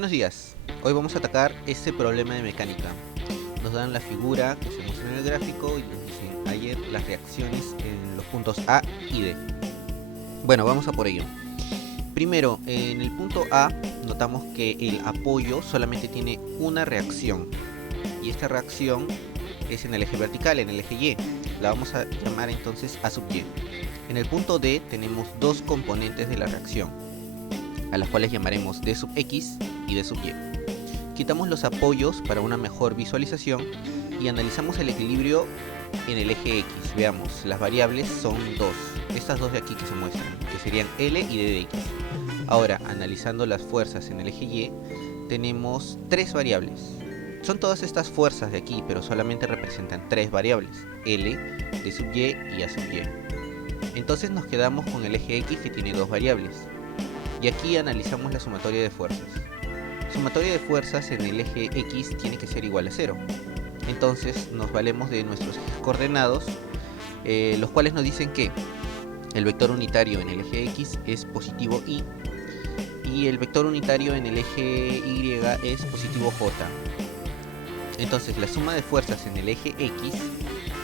Buenos días, hoy vamos a atacar este problema de mecánica. Nos dan la figura que se muestra en el gráfico y nos dicen ayer las reacciones en los puntos A y D. Bueno, vamos a por ello. Primero, en el punto A notamos que el apoyo solamente tiene una reacción y esta reacción es en el eje vertical, en el eje Y. La vamos a llamar entonces A sub Y. En el punto D tenemos dos componentes de la reacción, a las cuales llamaremos D sub X y D sub Y. Quitamos los apoyos para una mejor visualización y analizamos el equilibrio en el eje X. Veamos, las variables son dos, estas dos de aquí que se muestran, que serían L y D de X. Ahora, analizando las fuerzas en el eje Y, tenemos tres variables. Son todas estas fuerzas de aquí, pero solamente representan tres variables, L, D sub Y y A sub Y. Entonces nos quedamos con el eje X, que tiene dos variables. Y aquí analizamos la sumatoria de fuerzas. Sumatoria de fuerzas en el eje X tiene que ser igual a 0. Entonces nos valemos de nuestros ejes coordenados, los cuales nos dicen que el vector unitario en el eje X es positivo Y y el vector unitario en el eje Y es positivo J. Entonces la suma de fuerzas en el eje X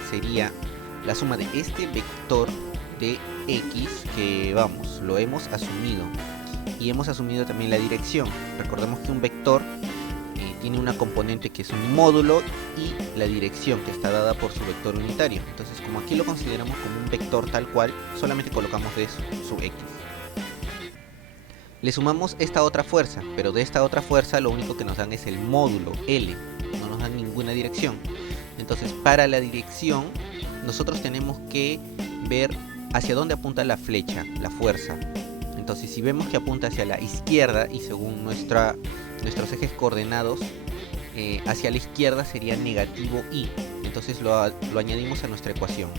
sería la suma de este vector de X, que vamos, lo hemos asumido, y hemos asumido también la dirección. Recordemos que un vector tiene una componente que es un módulo y la dirección que está dada por su vector unitario. Entonces, como aquí lo consideramos como un vector tal cual, solamente colocamos D sub X. Le sumamos esta otra fuerza, pero de esta otra fuerza lo único que nos dan es el módulo L, no nos dan ninguna dirección. Entonces, para la dirección nosotros tenemos que ver hacia dónde apunta la flecha, la fuerza. Entonces, si vemos que apunta hacia la izquierda y según nuestros ejes coordenados, hacia la izquierda sería negativo Y. Entonces lo añadimos a nuestra ecuación.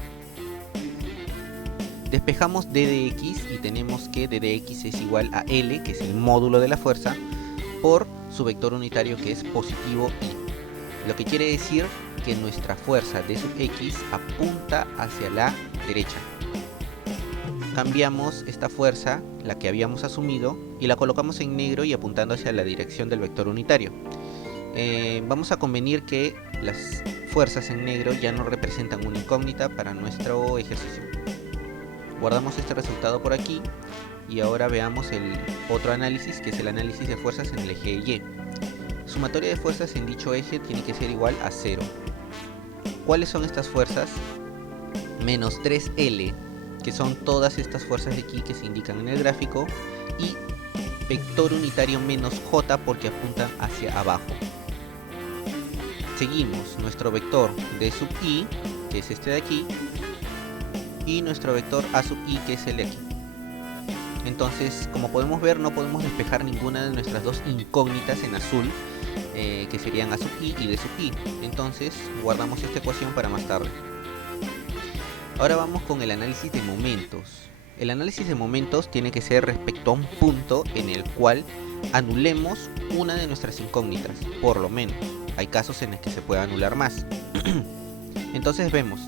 Despejamos D de X y tenemos que D de X es igual a L, que es el módulo de la fuerza, por su vector unitario, que es positivo Y. Lo que quiere decir que nuestra fuerza D sub X apunta hacia la derecha. Cambiamos esta fuerza, la que habíamos asumido, y la colocamos en negro y apuntando hacia la dirección del vector unitario. Vamos a convenir que las fuerzas en negro ya no representan una incógnita para nuestro ejercicio. Guardamos este resultado por aquí y ahora veamos el otro análisis, que es el análisis de fuerzas en el eje Y. Sumatoria de fuerzas en dicho eje tiene que ser igual a 0. ¿Cuáles son estas fuerzas? Menos 3L, que son todas estas fuerzas de aquí que se indican en el gráfico, y vector unitario menos J porque apuntan hacia abajo. Seguimos nuestro vector D sub I, que es este de aquí, y nuestro vector A sub I, que es el de aquí. Entonces, como podemos ver, no podemos despejar ninguna de nuestras dos incógnitas en azul, que serían A sub I y D sub I. Entonces guardamos esta ecuación para más tarde. Ahora vamos con el análisis de momentos. El análisis de momentos tiene que ser respecto a un punto en el cual anulemos una de nuestras incógnitas, por lo menos. Hay casos en los que se puede anular más. Entonces vemos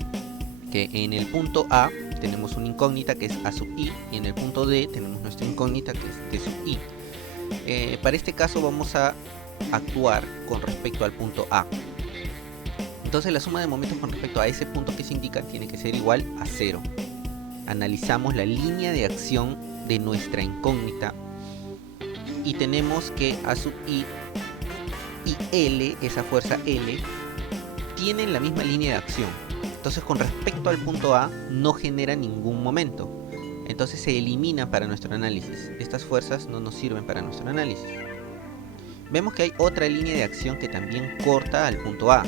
que en el punto A tenemos una incógnita que es A sub I y en el punto D tenemos nuestra incógnita que es D sub I. Para este caso vamos a actuar con respecto al punto A. Entonces la suma de momentos con respecto a ese punto que se indica tiene que ser igual a 0. Analizamos la línea de acción de nuestra incógnita y tenemos que A sub I y L, esa fuerza L, tienen la misma línea de acción. Entonces con respecto al punto A no genera ningún momento. Entonces se elimina para nuestro análisis. Estas fuerzas no nos sirven para nuestro análisis. Vemos que hay otra línea de acción que también corta al punto A.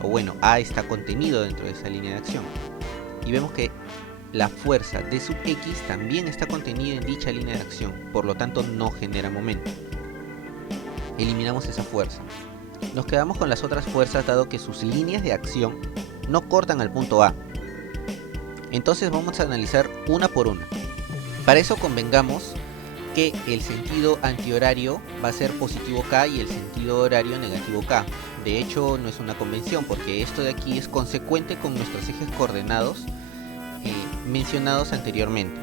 O bueno, A está contenido dentro de esa línea de acción. Y vemos que la fuerza D sub X también está contenida en dicha línea de acción, por lo tanto no genera momento. Eliminamos esa fuerza. Nos quedamos con las otras fuerzas dado que sus líneas de acción no cortan al punto A. Entonces vamos a analizar una por una. Para eso convengamos que el sentido antihorario va a ser positivo K y el sentido horario negativo K. De hecho no es una convención porque esto de aquí es consecuente con nuestros ejes coordenados mencionados anteriormente.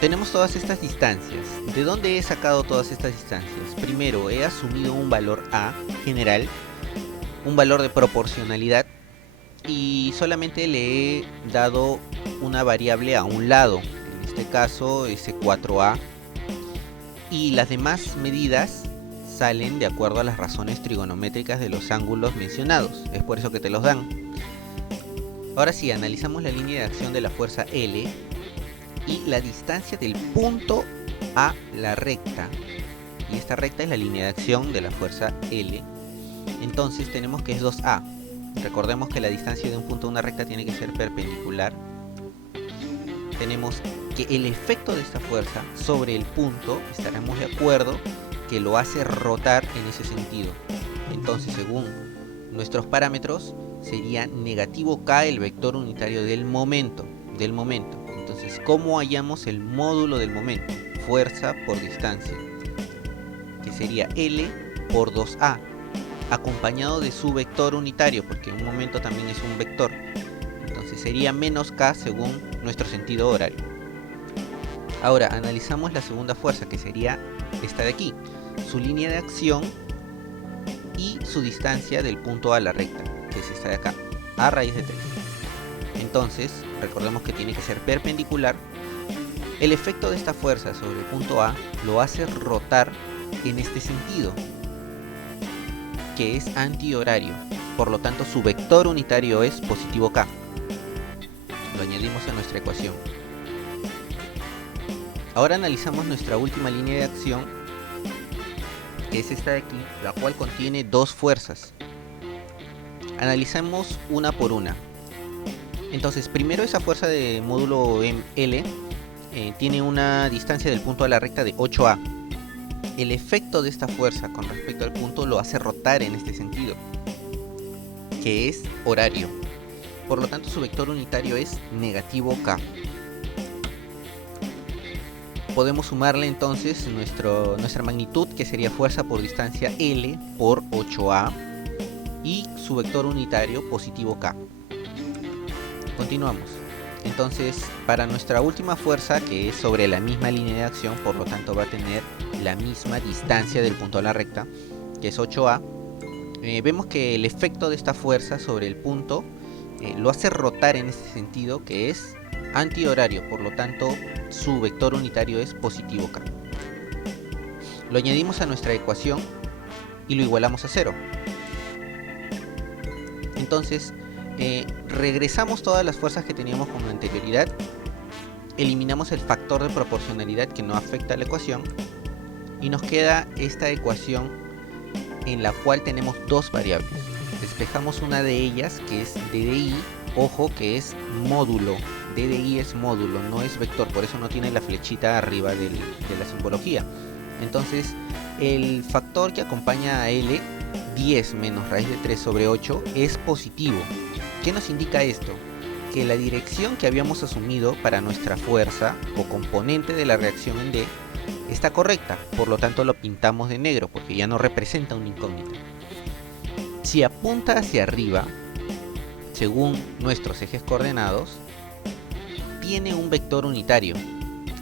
tenemos todas estas distancias. ¿De dónde he sacado todas estas distancias? Primero, he asumido un valor A general, un valor de proporcionalidad, y solamente le he dado una variable a un lado, en este caso ese 4A, y las demás medidas salen de acuerdo a las razones trigonométricas de los ángulos mencionados, es por eso que te los dan. Ahora sí, analizamos la línea de acción de la fuerza L y la distancia del punto a la recta, y esta recta es la línea de acción de la fuerza L. Entonces tenemos que es 2A. Recordemos que la distancia de un punto a una recta tiene que ser perpendicular. Tenemos que el efecto de esta fuerza sobre el punto, estaremos de acuerdo que lo hace rotar en ese sentido. Entonces, según nuestros parámetros, sería negativo K el vector unitario del momento. Entonces, ¿cómo hallamos el módulo del momento? Fuerza por distancia, que sería L por 2A, acompañado de su vector unitario, porque un momento también es un vector. Entonces sería menos K según nuestro sentido horario. Ahora analizamos la segunda fuerza, que sería esta de aquí, su línea de acción y su distancia del punto a la recta, que es esta de acá, a raíz de 3. Entonces recordemos que tiene que ser perpendicular. El efecto de esta fuerza sobre el punto A lo hace rotar en este sentido, que es antihorario, por lo tanto su vector unitario es positivo K. Lo añadimos a nuestra ecuación. Ahora analizamos nuestra última línea de acción, que es esta de aquí, la cual contiene dos fuerzas. Analizamos una por una. Entonces, primero esa fuerza de módulo L tiene una distancia del punto a la recta de 8A. El efecto de esta fuerza con respecto al punto lo hace rotar en este sentido, que es horario. Por lo tanto, su vector unitario es negativo K. Podemos sumarle entonces nuestra magnitud, que sería fuerza por distancia L por 8A, y su vector unitario positivo K. Continuamos. Entonces, para nuestra última fuerza, que es sobre la misma línea de acción, por lo tanto va a tener la misma distancia del punto a la recta, que es 8A, vemos que el efecto de esta fuerza sobre el punto lo hace rotar en este sentido, que es antihorario, por lo tanto su vector unitario es positivo K. Lo añadimos a nuestra ecuación y lo igualamos a 0. Entonces regresamos todas las fuerzas que teníamos con anterioridad, eliminamos el factor de proporcionalidad que no afecta a la ecuación, y nos queda esta ecuación en la cual tenemos dos variables. Despejamos una de ellas, que es DDI, ojo que es módulo. DDI es módulo, no es vector, por eso no tiene la flechita arriba de la simbología. Entonces el factor que acompaña a L, 10 menos raíz de 3 sobre 8, es positivo. ¿Qué nos indica esto? Que la dirección que habíamos asumido para nuestra fuerza o componente de la reacción en D está correcta, por lo tanto lo pintamos de negro porque ya no representa una incógnita. Si apunta hacia arriba, según nuestros ejes coordenados, tiene un vector unitario.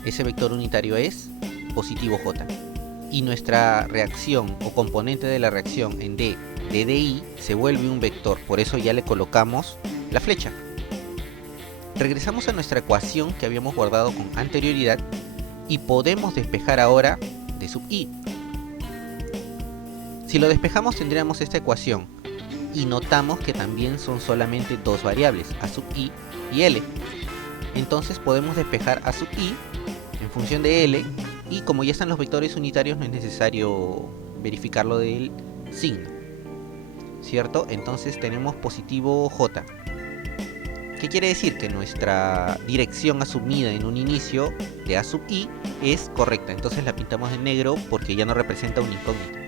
Ese vector unitario es positivo J. Y nuestra reacción o componente de la reacción en D, DDI, se vuelve un vector, por eso ya le colocamos la flecha. Regresamos a nuestra ecuación que habíamos guardado con anterioridad y podemos despejar ahora D sub I. Si lo despejamos tendríamos esta ecuación y notamos que también son solamente dos variables, A sub I y L. Entonces podemos despejar A sub I en función de L, y como ya están los vectores unitarios no es necesario verificarlo del signo, ¿cierto? Entonces tenemos positivo J. ¿Qué quiere decir? Que nuestra dirección asumida en un inicio de A sub I es correcta, entonces la pintamos de negro porque ya no representa un incógnito.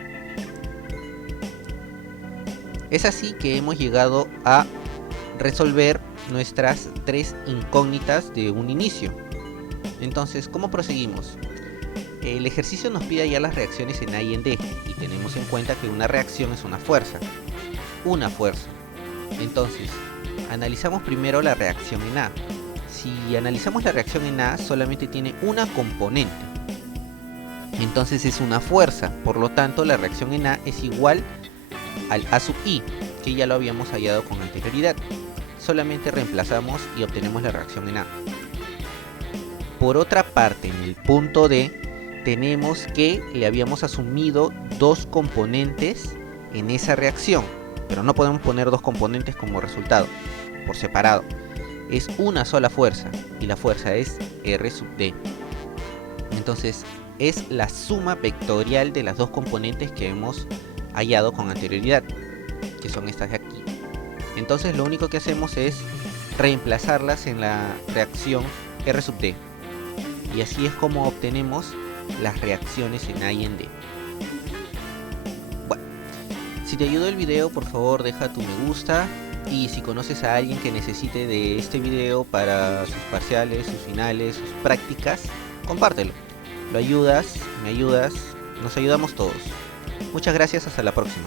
Es así que hemos llegado a resolver nuestras tres incógnitas de un inicio. Entonces, ¿cómo proseguimos? El ejercicio nos pide ya las reacciones en A y en D, y tenemos en cuenta que una reacción es una fuerza. Entonces, analizamos primero la reacción en A. si analizamos la reacción en A, solamente tiene una componente. Entonces es una fuerza, por lo tanto la reacción en A es igual al A sub I, que ya lo habíamos hallado con anterioridad. Solamente reemplazamos y obtenemos la reacción en A. Por otra parte, en el punto D, tenemos que le habíamos asumido dos componentes en esa reacción, pero no podemos poner dos componentes como resultado, por separado. Es una sola fuerza, y la fuerza es R sub D. Entonces, es la suma vectorial de las dos componentes que hemos hallado con anterioridad, que son estas de aquí. Entonces lo único que hacemos es reemplazarlas en la reacción R sub D. Y así es como obtenemos las reacciones en A y en D. Bueno, si te ayudó el video, por favor deja tu me gusta. Y si conoces a alguien que necesite de este video para sus parciales, sus finales, sus prácticas, compártelo. Lo ayudas, me ayudas, nos ayudamos todos. Muchas gracias, hasta la próxima.